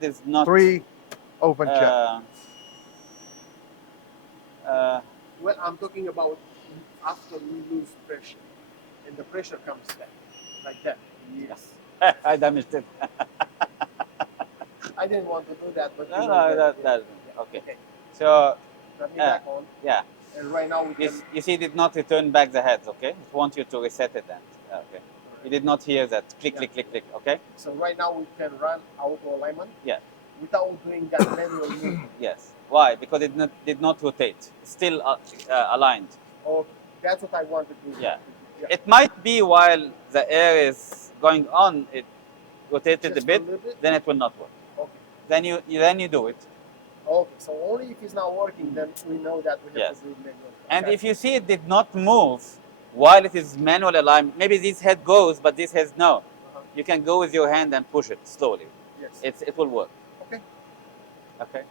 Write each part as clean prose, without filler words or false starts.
is not 3 open check. Well, I'm talking about after we lose pressure, and the pressure comes back like that. Yes. I damaged it. I didn't want to do that, but No, you no, know that yeah. okay. So Let me back on, yeah, and right now we can. you see, it did not return back the heads. Okay, it wants you to reset it. And okay, you did not hear that click, click, click, click. Okay. So right now we can run auto alignment. Yeah. Without doing that manual movement. Yes. Why? Because it did not rotate. It's still aligned. Oh, that's what I wanted to do. Yeah. It might be while the air is going on, it rotated Just a bit, little bit? then it will not work. Okay. Then you do it. Okay, so only if it's not working, then we know that we have Yes. to do manual. And if you see it did not move while it is manual alignment, maybe this head goes, but this head no. You can go with your hand and push it slowly. Yes. It will work. Okay. Okay.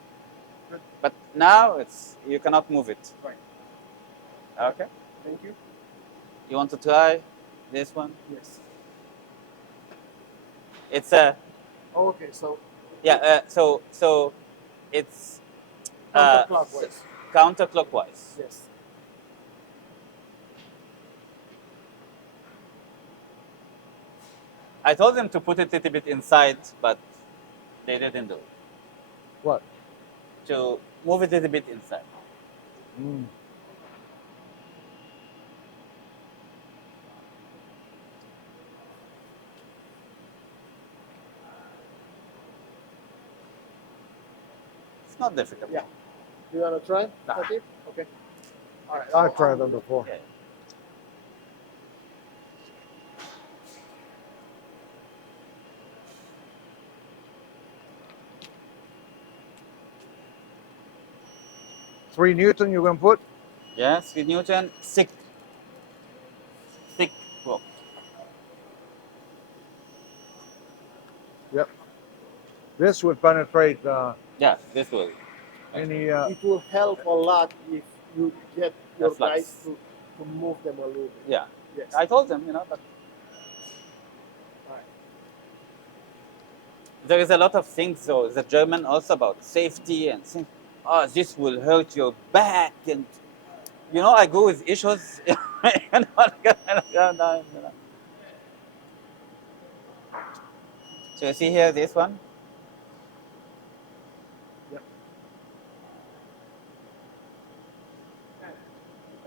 Good. But now you cannot move it. Right. Okay. Thank you. You want to try this one? Yes. It's a Okay, so yeah. So it's counterclockwise. Counterclockwise. Yes. I told them to put it a little bit inside, but they didn't do it. What? To move it a little bit inside. It's not difficult. Yeah. You want to try? Nah. Okay. Okay. All right. I've tried them before. Yeah. Three Newton you're going to put? Yes, with Newton, thick rope. Yep. This would penetrate Yeah, this will. any. It will help a lot if you get your flux. guys to move them a little bit. Yeah. Yes. I told them, but All right. there is a lot of things, though, the German also about safety and things. Oh, this will hurt your back. And, I go with issues. So you see here, this one? Yep.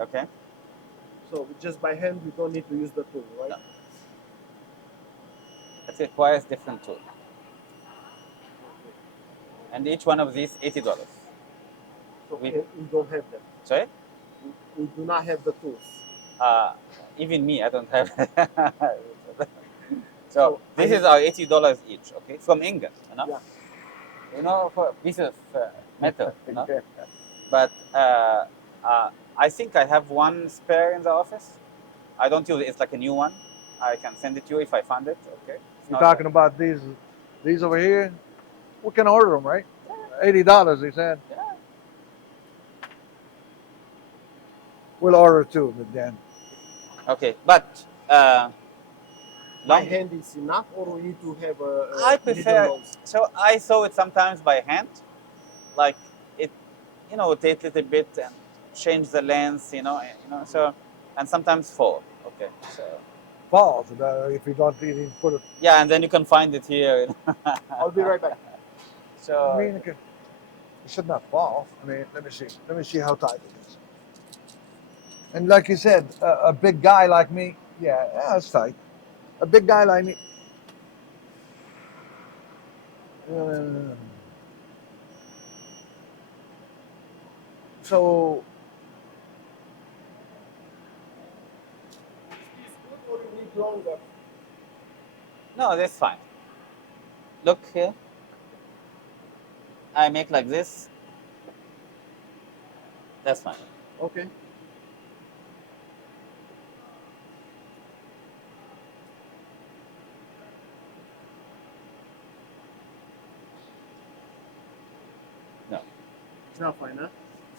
Okay. So just by hand, you don't need to use the tool, right? No. It requires different tool. And each one of these, $80. So we don't have them. Sorry? We do not have the tools. Even me, I don't have. So this is our $80 each, okay, from England, Yeah. For a piece of metal, But I think I have one spare in the office. I don't use it; it's like a new one. I can send it to you if I find it. Okay. You're talking about these over here? We can order them, right? $80, they said. Yeah. We'll order two, then. Okay, but By hand is enough, or we need to have a I prefer. So I sew it sometimes by hand, like it, rotate a little bit and change the length, So, and sometimes fold. Okay, so. Falls if you don't even put it. Yeah, and then you can find it here. I'll be right back. So. I mean, it should not fall. I mean, let me see. Let me see how tight it is. And like you said, a big guy like me, yeah, it's tight. A big guy like me. So. Or you need longer? No, that's fine. Look here. I make like this. That's fine. Okay. No. It's not fine, huh?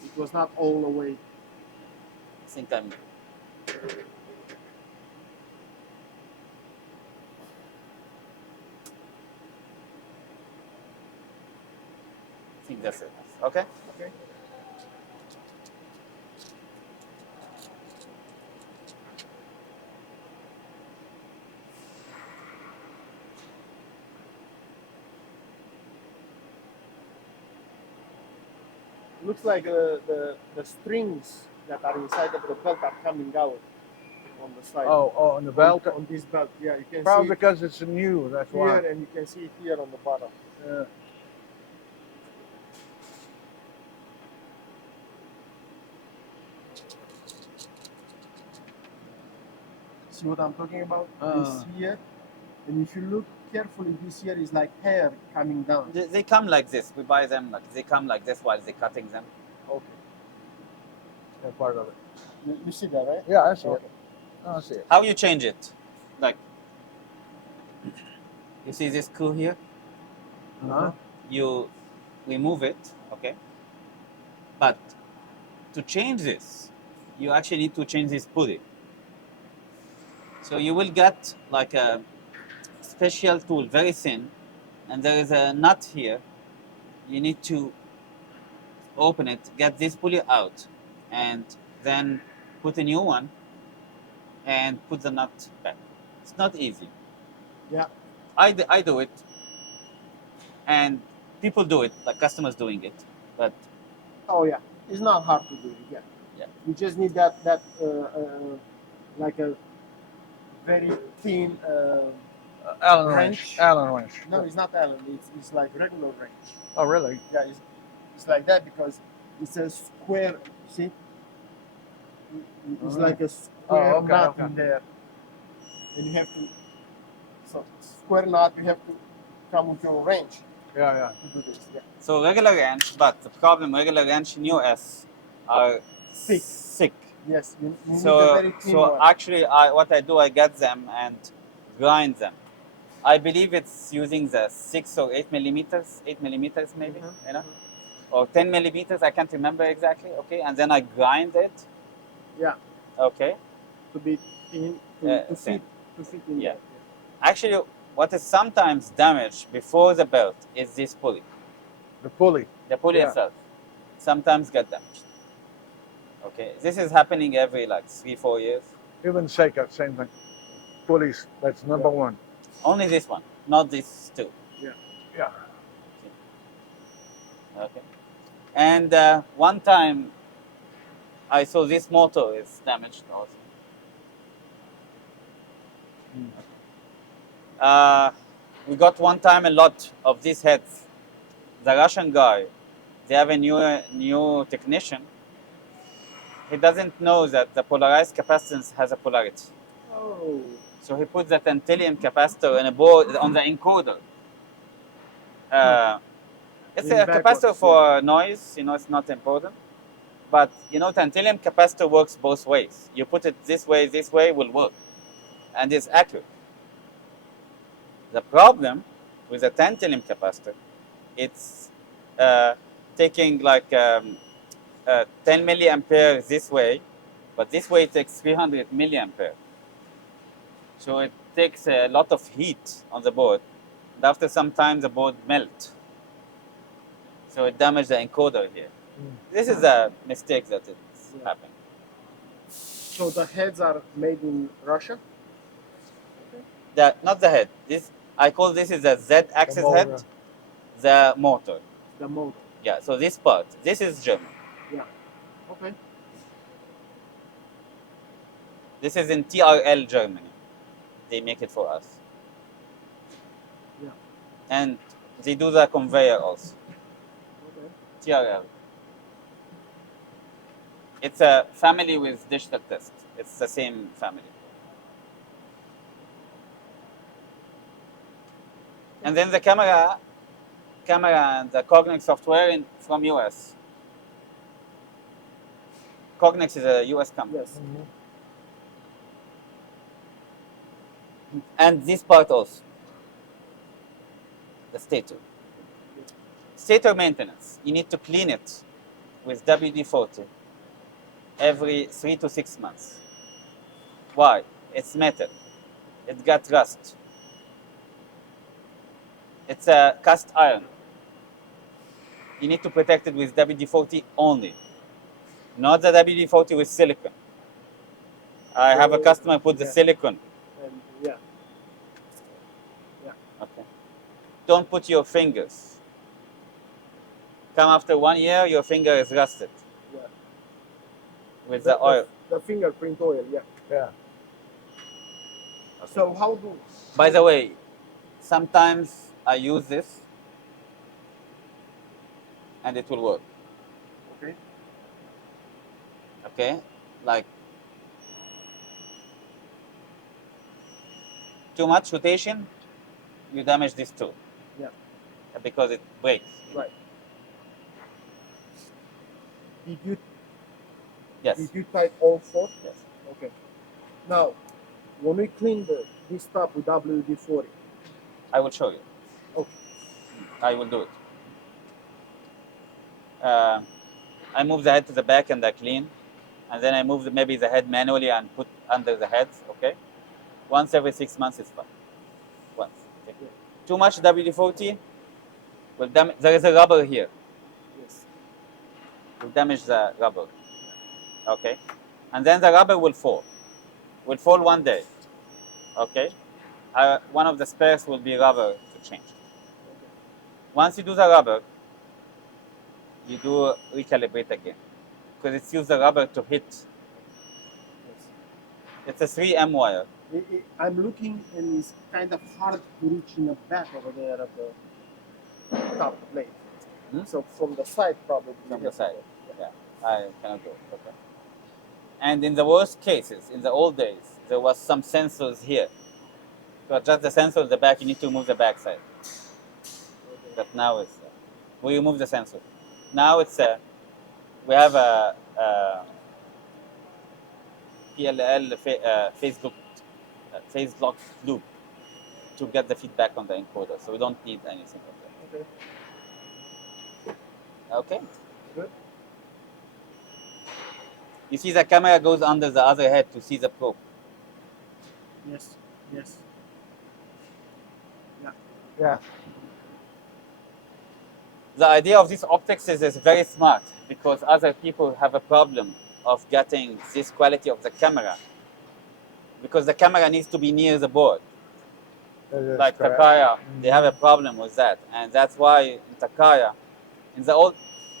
It was not all the way. I think I'm. I think that's it. Okay? Okay. Looks like the strings that are inside of the belt are coming out on the side. Oh, on the belt. On this belt, yeah, you can Probably see it because it's new. That's here, why. and you can see it here on the bottom. Yeah. See what I'm talking about? Uh. This here, and if you look carefully, this here is like hair coming down. They come like this. We buy them like they come like this while they're cutting them. Okay. That's part of it. You see that, right? Yeah, I see Okay. it. I see it. How you change it? Like, you see this screw here? Huh? You remove it, okay? But to change this, you actually need to change this pulley. So you will get like a special tool, very thin, and there is a nut here. You need to open it, get this pulley out, and then put a new one and put the nut back. It's not easy. Yeah. I do it, and people do it, like customers doing it, but Oh yeah, it's not hard to do it. Yeah. Yeah. You just need that like a very thin. Allen Wrench. wrench. Allen wrench. No, it's not Allen. It's like regular wrench. Oh, really? Yeah, it's like that because it's a square. See, it's like a square okay, knot okay. in there, and you have to. So square knot, you have to come with your wrench Yeah, to do this. Yeah. so regular wrench. But the problem, regular wrench in US are thick. Yes, you need a So very thin so one. actually, what I do, I get them and grind them. I believe it's using the 6 or 8 millimeters, 8 millimeters maybe, Mhm, you know, or 10 millimeters. I can't remember exactly. Okay, and then I grind it. Yeah. Okay. To be thin, to Thin. fit in Yeah. there. Actually, what is sometimes damaged before the belt is this pulley. the pulley. The pulley Yeah. itself sometimes get damaged. Okay, this is happening every like 3-4 years. Even Seika, same thing. Pulleys. That's number one. Only this one, not these two. Yeah. Okay. And one time, I saw this motor is damaged also. We got one time a lot of these heads. The Russian guy, they have a new technician. He doesn't know that the polarized capacitance has a polarity. Oh. So he put the tantalum capacitor in a board on the encoder. It's In a backwards, capacitor for noise, it's not important. But tantalum capacitor works both ways. You put it this way will work. And it's accurate. The problem with a tantalum capacitor, it's taking like 10 milliampere this way, but this way it takes 300 milliampere. So it takes a lot of heat on the board. And after some time, the board melts. So it damages the encoder here. This is a mistake that it's happening. So the heads are made in Russia? Not the head. I call this is a Z-axis motor. head, the motor. The motor. Yeah, so this part, this is German. Okay. This is in TRL Germany. They make it for us. Yeah. And they do the conveyor also. Okay. TRL. It's a family with digital test. It's the same family. And then the camera and the Cognex software from US. Cognex is a US company. Yes. And this part also. The stator. Stator maintenance. You need to clean it with WD-40 every 3 to 6 months. Why? It's metal. It got rust. It's a cast iron. you need to protect it with WD-40 only, not the WD-40 with silicone. I have a So, customer put the yeah. silicone. And yeah, Okay. Don't put your fingers. Come after 1 year, your finger is rusted yeah. with the oil. The fingerprint oil, yeah. Yeah. Okay. So how do? By the way, sometimes I use this and it will work. Okay. Okay, like too much rotation, you damage this tool. Yeah. Because it breaks. Right. Did you Yes. did you type all four? Yes. Okay. Now, when we clean this top with WD-40, I will show you. Okay. I will do it. I move the head to the back and I clean, and then I move maybe the head manually and put under the heads. Okay. Once every 6 months is fine. Once. Okay. Yeah. Too much WD-40 will damage. There is a rubber here. yes. Will damage the rubber. Okay. And then the rubber will fall. Will fall one day. Okay. One of the spares will be rubber to change. Okay. Once you do the rubber, you do recalibrate again, because it's used the rubber to hit. Yes. It's a 3M wire. I'm looking and it's kind of hard to reach in the back over there of the top plate. Hmm? So from the side probably. From you the have to side. go. Yeah, I cannot do it. Okay. And in the worst cases, in the old days, there was some sensors here. To adjust the sensor at the back, you need to move the back side. Okay. But now it's we remove the sensor. Now it's we have a PLL Facebook phase lock loop to get the feedback on the encoder, so we don't need anything of that. Okay. Okay. Good. You see the camera goes under the other head to see the probe. Yes. Yes. Yeah. The idea of these optics is very smart, because other people have a problem of getting this quality of the camera, because the camera needs to be near the board. That is Like correct. Takaya, they have a problem with that, and that's why in Takaya, in the old,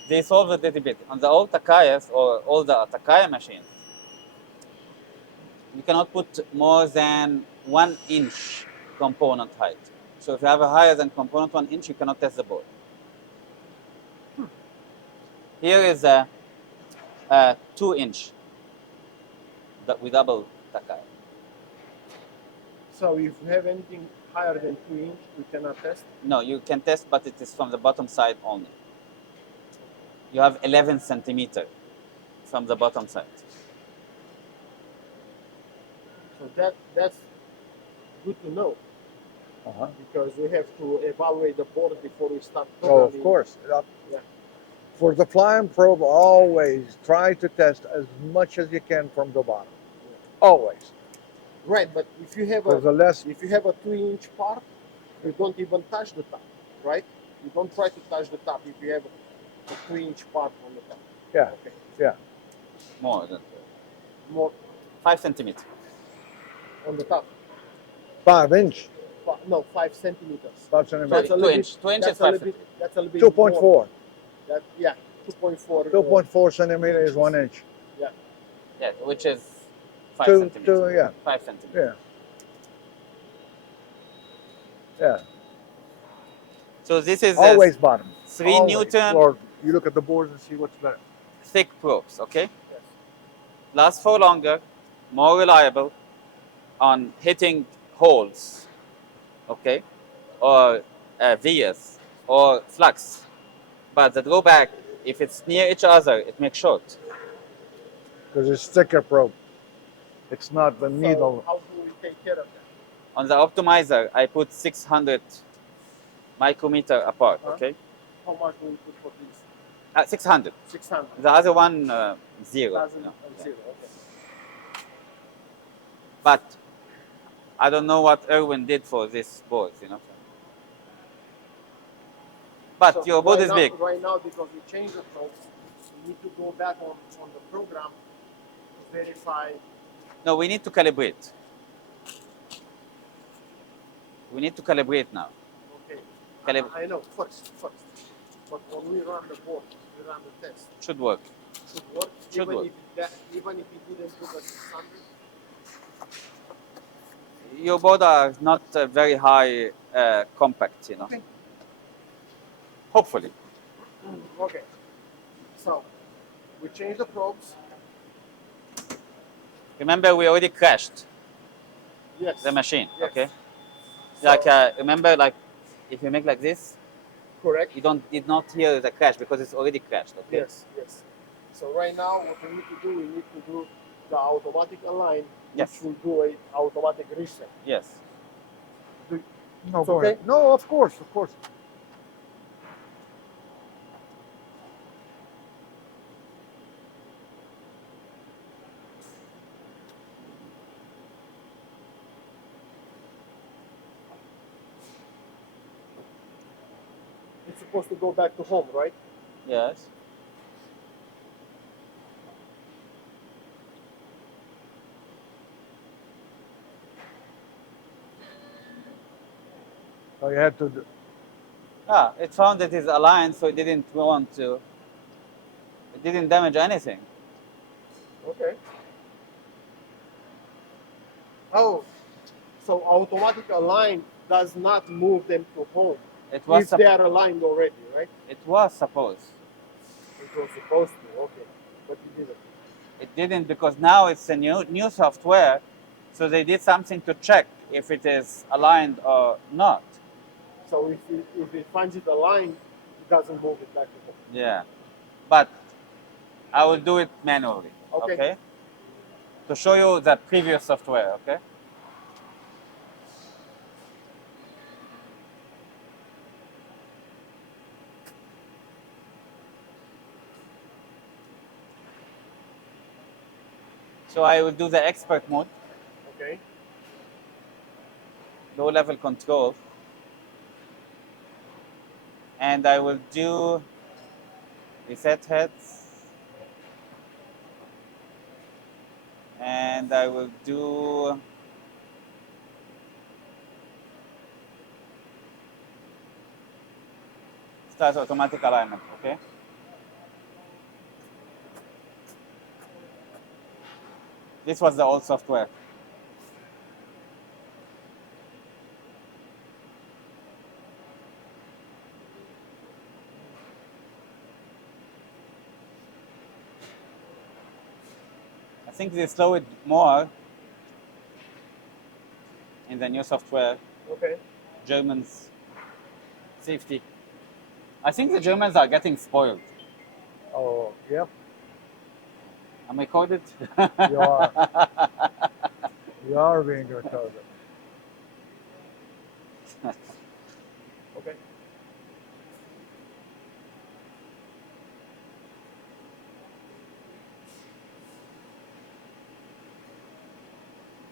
they solved it a little bit. On the old Takayas or all the Takaya machines, you cannot put more than 1 inch component height. So if you have a higher than component 1 inch, you cannot test the board. Here is a 2 inch with double Takaya. So if you have anything higher than 2 inch, we cannot test. No, you can test, but it is from the bottom side only. You have 11 centimeter from the bottom side. So that's good to know Uh-huh. because we have to evaluate the board before we start. Oh, programming. of course. Yeah. For the fly and probe, always try to test as much as you can from the bottom. Always. Right, but if you have Because the less, if you have a 2-inch part, you don't even touch the top, right? You don't try to touch the top if you have a 2-inch part on the top. yeah, Okay. More than More 5 centimeters. on the top. 5 inch, No, 5 centimeters. 5 That's centimeters, a 2 little inch. 2 inches, That's a 5 little bit. That's a little bit. 2.4. More. Yeah, 2.4. 2.4 centimeter is 1 inch. Yeah, which is 5 Two- centimeters. two, yeah. 5 centimeters. Yeah. Yeah. So this is Always bottom. 3 Always. Newton Or you look at the boards and see what's there. thick probes, okay? Yes. Last for longer, more reliable on hitting holes, okay? Or vias or flux. But the drawback, if it's near each other, it makes short. Because it's thicker probe. It's not the So needle. how do we take care of that? On the optimizer, I put 600 micrometer apart, Huh? okay? How much do we put for this? 600. 600. The other one, 0. Thousand you know, and yeah. zero. Okay. But I don't know what Erwin did for this board, you know. But So your board right is now, big. Right now, because we changed the probes, we need to go back on the program to verify. No, we need to calibrate. We need to calibrate now. Okay, Calib- I know first. But when we run the board, we run the test. Should work. Should work. Should even work. Even if it didn't do the 600. Your board are not very high compact, you know. Okay. Hopefully. Okay. So we change the probes. Remember, we already crashed Yes. the machine. Yes. Okay. So, Like remember, like if you make like this, correct. you did not hear the crash because it's already crashed. Okay. Yes. Yes. So right now, what we need to do, the automatic align, Yes. which will do a automatic reset. Yes. No, It's go okay? ahead. No, of course, of course. It's supposed to go back to home, right? Yes. So you had to do, It found that it's aligned, so it didn't want to. It didn't damage anything. Okay. Oh, so automatic align does not move them to home It was. if they are aligned already, right? It was supposed. It was supposed to, okay, but it didn't. It didn't because now it's a new software, so they did something to check if it is aligned or not. So if it finds it aligned, it doesn't move it back to home. Yeah, but I will do it manually. Okay. To show you the previous software. Okay. So I will do the expert mode, Okay. low level control, and I will do reset heads, and I will do start automatic alignment. Okay. This was the old software. I think they slow it more in the new software. Okay. Germans safety. I think the Germans are getting spoiled. oh, yep, Am I coded? you are. You are being recorded. Okay.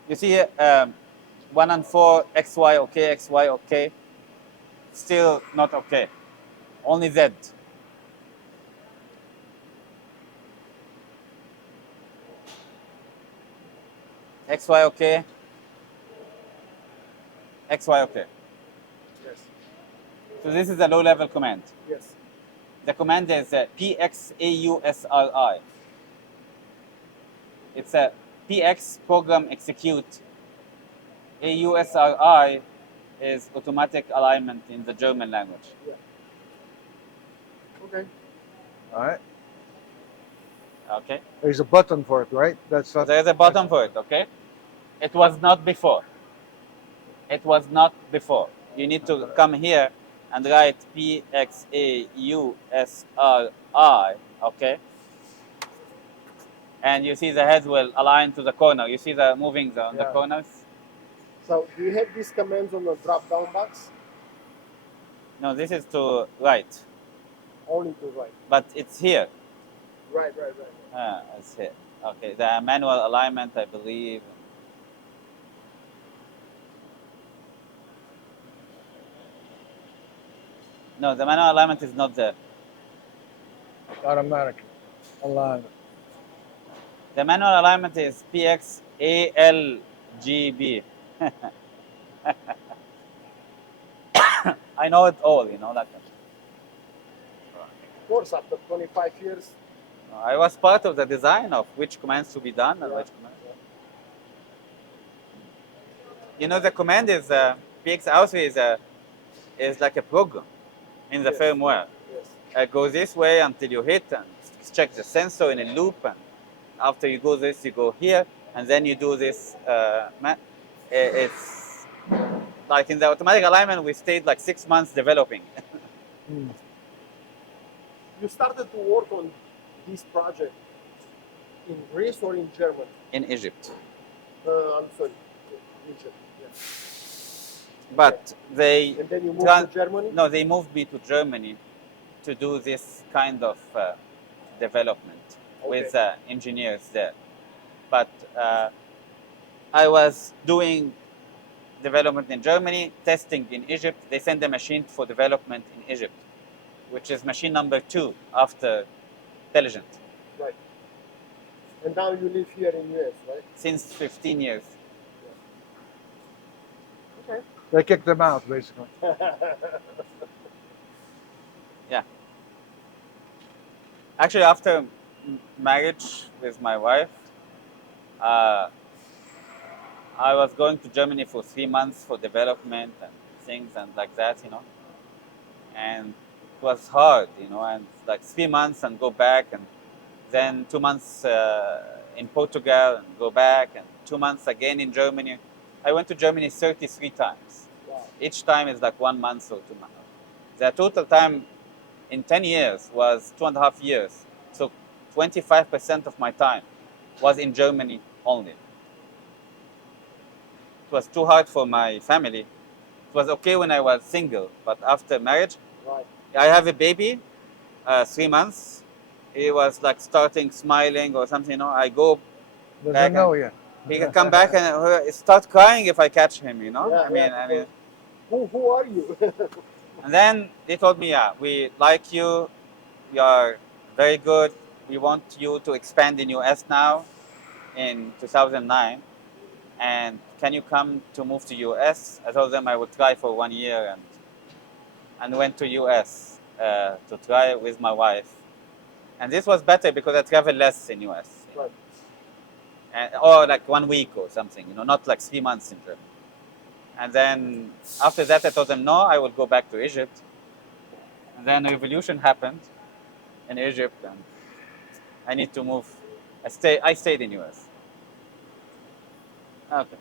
You see, 1 and 4, XY okay, XY okay. Still not okay. Only Z. XY okay. XY okay. Yes. So this is a low level command. Yes. The command is PXAUSRI. It's a PX program execute. AUSRI is automatic alignment in the German language. Yeah. Okay. All right. Okay. There's a button for it, right? That's not. There's a button for it, okay? It was not before. It was not before. You need to come here and write PXAUSRI, okay? And you see the heads will align to the corner. You see the moving the Yeah. corners? So do you have these commands on the drop-down box? No, this is to right, Only to right. but it's here. Right. It's here. Okay, the manual alignment, I believe. No, the manual alignment is not there. Automatic alignment. The manual alignment is PXALGB. I know it all, you know, like Of course, after 25 years, I was part of the design of which commands to be done and Yeah. which commands. You know, the command is PX Auth is like a program in the Yes. firmware. yes. Go this way until you hit and check the sensor in a loop, and after you go this, you go here, and then you do this. It's like in the automatic alignment, we stayed like 6 months developing. You started to work on this project in Greece or in Germany? In Egypt. I'm sorry, Egypt. Yeah. But they And then you moved to Germany? No, they moved me to Germany to do this kind of development with engineers there. But I was doing development in Germany, testing in Egypt. They sent the machine for development in Egypt, which is machine number 2 after Intelligent. Right. And now you live here in US, right? Since 15 years. Okay. They kicked them out, basically. Yeah. Actually, after marriage with my wife, I was going to Germany for 3 months for development and things and like that, you know. And it was hard, you know, and like 3 months and go back, and then 2 months in Portugal and go back, and 2 months again in Germany. I went to Germany 33 times. Wow. Each time is like 1 month or 2 months. The total time in 10 years was 2.5 years. So 25% of my time was in Germany only. It was too hard for my family. It was okay when I was single, but after marriage, Right. I have a baby, 3 months. He was like starting smiling or something, you know. I go Doesn't back know and yet. he can come back and start crying if I catch him, you know. Yeah, I mean, yeah, Who are you? and then they told me, yeah, we like you. You are very good. We want you to expand in US now in 2009. And can you come to move to US? I told them I would try for 1 year, and went to US to try with my wife. And this was better because I travel less in US. Right. Or like 1 week or something, you know, not like 3 months in Germany. And then after that, I told them, no, I will go back to Egypt. And then a revolution happened in Egypt, and I need to move. I stayed in US. Okay.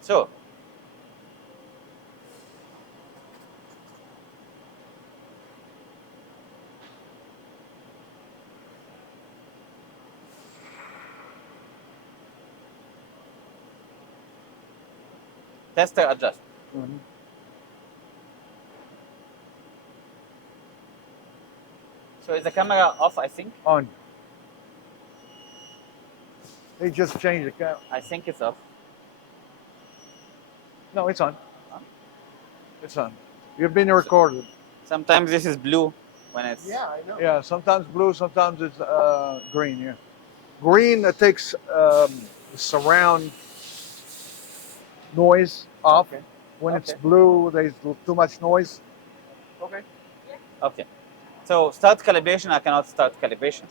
So, tester adjust. Mhm. So is the camera off, I think? On. They just changed the camera. I think it's off. No, it's on. It's on. You've been recorded. Sometimes this is blue when it's... Yeah, I know. Yeah, sometimes blue, sometimes it's green. Yeah, green it takes surround noise off. Okay. When it's Okay. blue, there's too much noise. Okay. Okay. So start calibration, I cannot start calibration.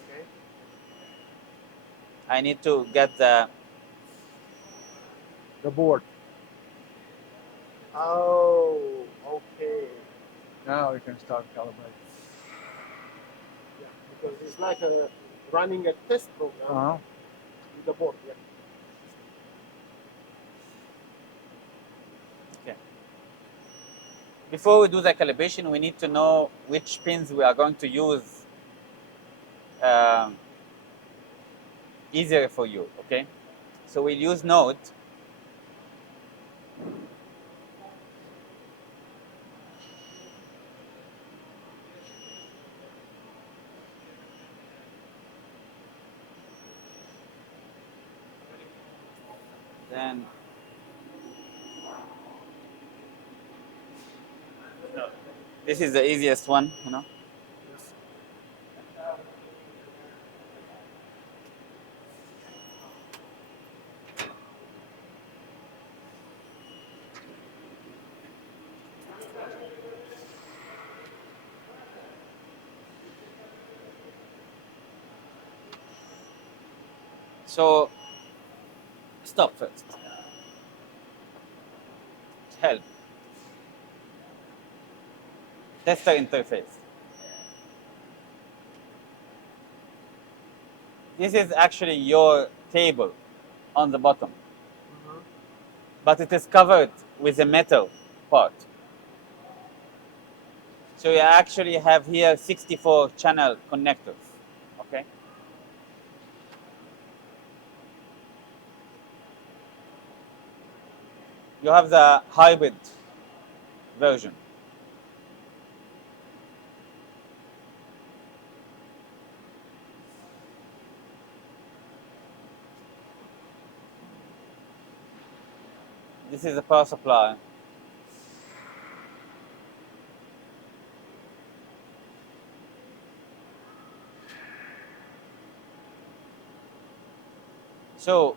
Okay. I need to get the... The board. Oh, okay. Now you can start calibrating. Yeah, because it's like running a test program Uh-huh. with the board. Yeah. Before we do the calibration, we need to know which pins we are going to use easier for you, okay? So we'll use node. Then this is the easiest one, you know. Yes. So stop first. Help. Tester interface. This is actually your table on the bottom, but it is covered with a metal part. So you actually have here 64 channel connectors, okay? You have the hybrid version. This is the power supply. So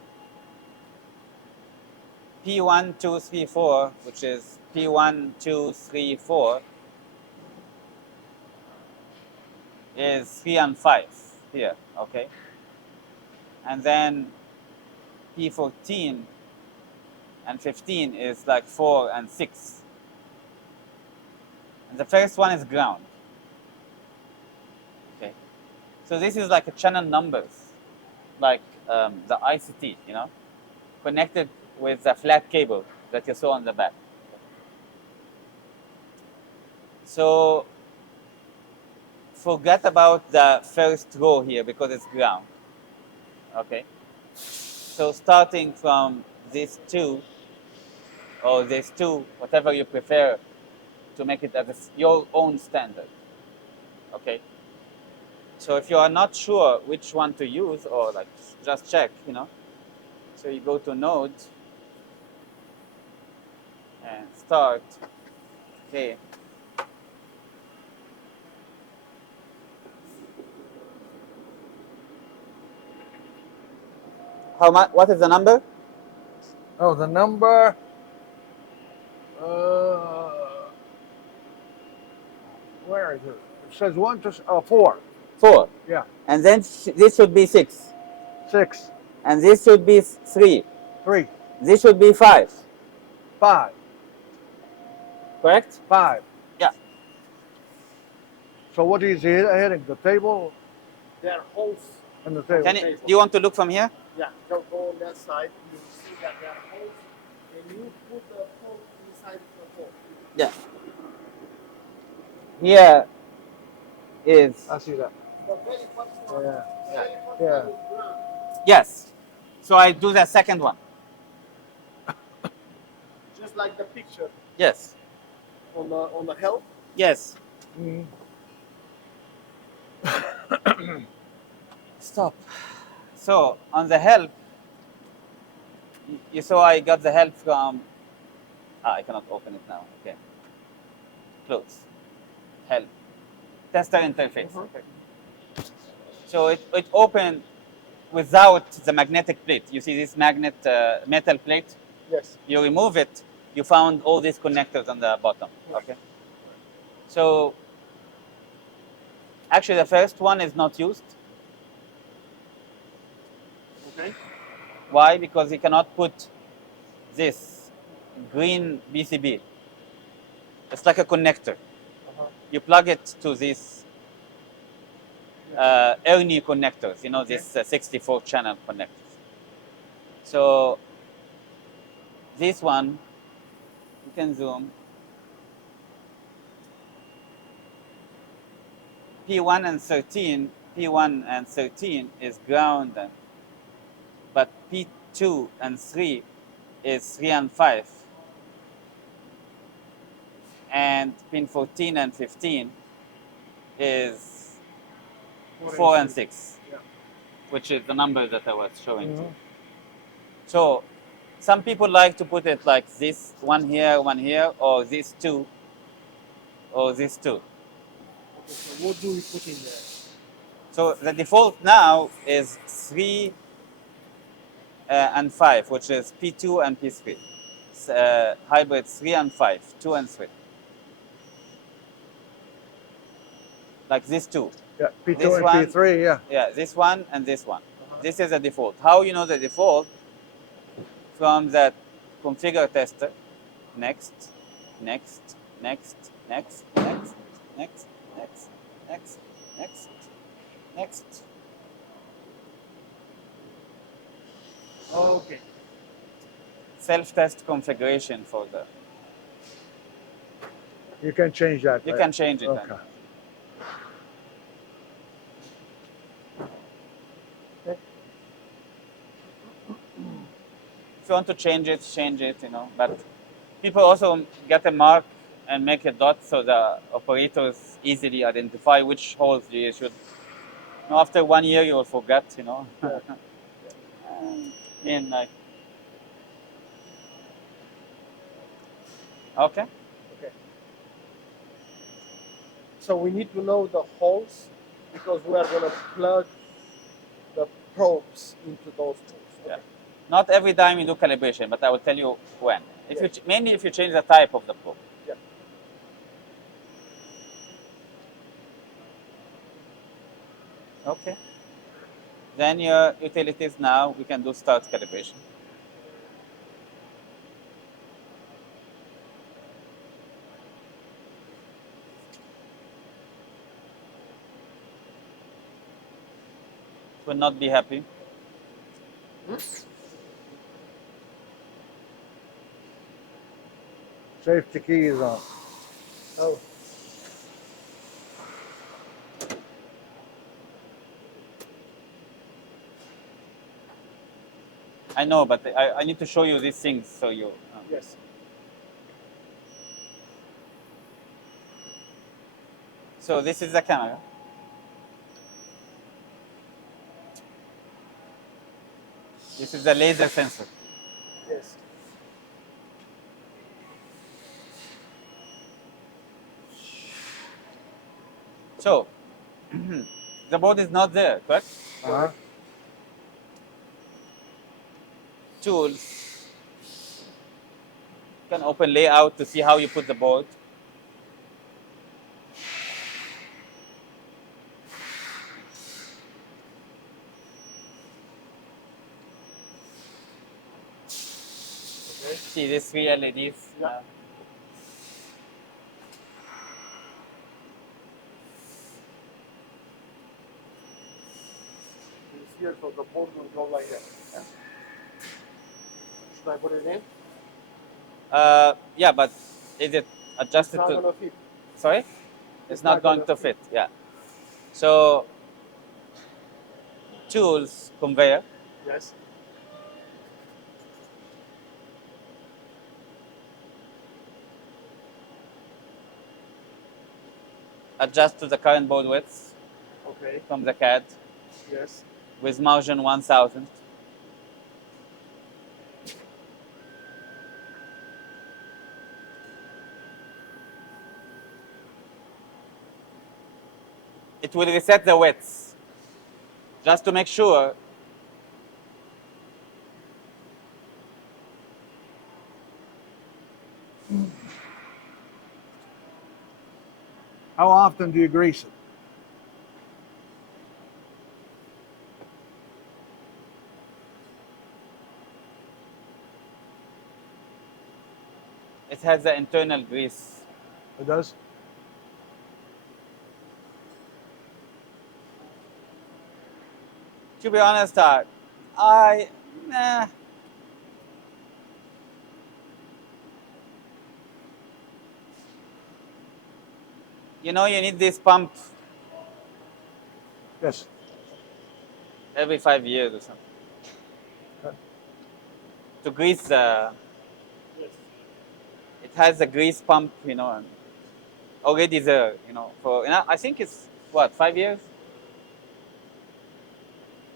P1234, which is P1234, is 3 and 5 here, okay? And then P14 and 15 is like 4 and 6. And the first one is ground. Okay. So this is like a channel numbers, like the ICT, you know, connected with the flat cable that you saw on the back. So forget about the first row here because it's ground. Okay. So starting from these two, or these two, whatever you prefer, to make it as your own standard. Okay. So if you are not sure which one to use, or like just check, you know. So you go to node and start. Okay. How much? What is the number? Oh, the number. Where is it? It says 4. 4. Yeah. And then this should be 6. 6. And this should be 3. 3. This should be 5. 5. Correct? 5. Yeah. So what is he hitting? The table There are holes. and the table. Do you want to look from here? Yeah, go on that side. You will see that there are holes, and you put the hole inside the hole. Yeah. Here is I see that. The very first one. Yeah. The very first Yeah. one is ground. yes. So I do the second one. Just like the picture Yes. on the help. Yes. Mhm. Stop. So on the help, you saw I got the help from. I cannot open it now. Okay. Close. Help. Tester interface. Mhm. So it opened without the magnetic plate. You see this metal plate? Yes. You remove it, you found all these connectors on the bottom. Okay. So actually the first one is not used. Okay. Why? Because you cannot put this green BCB. It's like a connector. You plug it to these Ernie connectors, you know, these 64 channel connectors. So this one, you can zoom. P1 and 13 is ground, but P2 and 3 is 3 and 5. And pin 14 and 15 is 4 and 6, Yeah. which is the number that I was showing Mhm. you. So Some people like to put it like this, one here, or this two, or this two. Okay, so what do we put in there? So the default now is 3 and 5, which is P2 and P3. It's, hybrid 3 and 5, 2 and 3. Like these two. Yeah, P2 This and one- P3, yeah. Yeah, this one and this one. Uh-huh. This is the default. How you know the default? From that configure tester. Next, next, next, next, next, next, next, next, next, next. Okay. Self-test configuration for the. You can change that. You right? can change it. Okay. If you want to change it, you know. But people also get a mark and make a dot so the operators easily identify which holes you should. You know, after 1 year, you will forget, you know. Yeah. And like, okay. Okay. So we need to know the holes because we are gonna plug the probes into those holes. Okay. Yeah. Not every time you do calibration, but I will tell you when. If Yeah. you mainly if you change the type of the probe. Yeah. Okay. Then your utilities now we can do start calibration. Will not be happy. Safety key is on. Oh. I know, but I need to show you these things so you. Yes. So this is the camera. This is the laser sensor. Yes. So the board is not there, correct? Uh-huh. Tools. You can open layout to see how you put the board. Okay. See these 3 LEDs. Yeah. It's here, so the board will go like that. Yeah. Should I put it in? Yeah, but is it adjusted It's not to? gonna fit. Sorry, it's not going to fit. Yeah. So tools conveyor. Yes. Adjust to the current board width Okay. from the CAD Yes. with margin 1000. It will reset the widths just to make sure. How often do you grease it? It has the internal grease. It does? To be honest, nah. You know, you need this pump Yes. every 5 years or something Okay. to grease the. Yes. It has a grease pump, you know, and already there, you know. For I think it's what 5 years.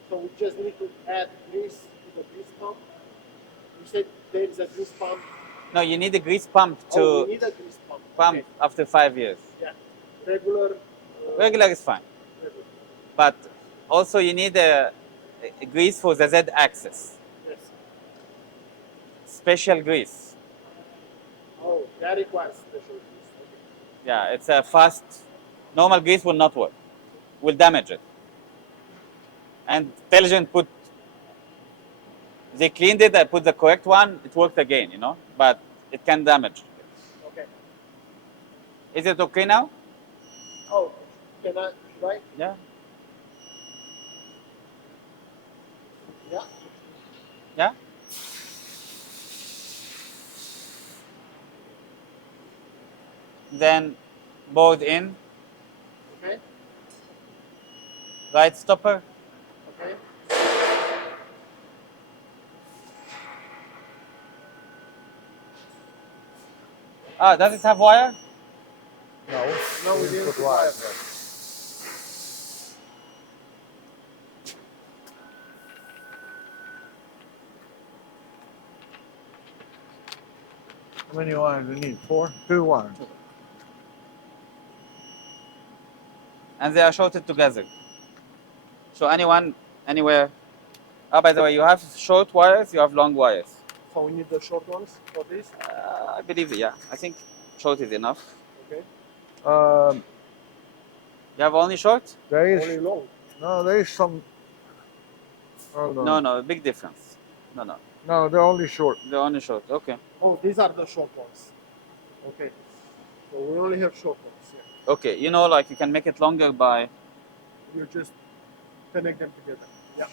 So we just need to add grease to the grease pump. You said there is a grease pump. No, you need a grease pump Oh, to we need a grease pump. pump Okay. after 5 years. Yeah. Regular. Regular is fine, Regular. but also you need a grease for the Z axis, Yes. special grease. Oh, that requires special grease. Okay. Yeah, it's a fast. Normal grease will not work, will damage it. And Intelligent put, they cleaned it, I put the correct one, it worked again, you know, but it can damage. Okay. Is it okay now? Oh, can I? Right? Yeah. Yeah. Yeah. Then board in, Okay. right stopper. Okay. Ah, does it have wire? No, No, we didn't put wire. How many wires do you need? 4? 2 wires. And they are shorted together. So anyone, anywhere. Ah, by the way, you have short wires, you have long wires. So we need the short ones for this. I believe, yeah. I think short is enough. Okay. You have only short? There is Only long. no, there is some. Hold on. No, no, big difference. No, no, No, they're only short. they're only short. Okay. Oh, these are the short ones. Okay. So we only have short ones. Yeah. Okay, you know, like you can make it longer by. You just connect them together. Yeah.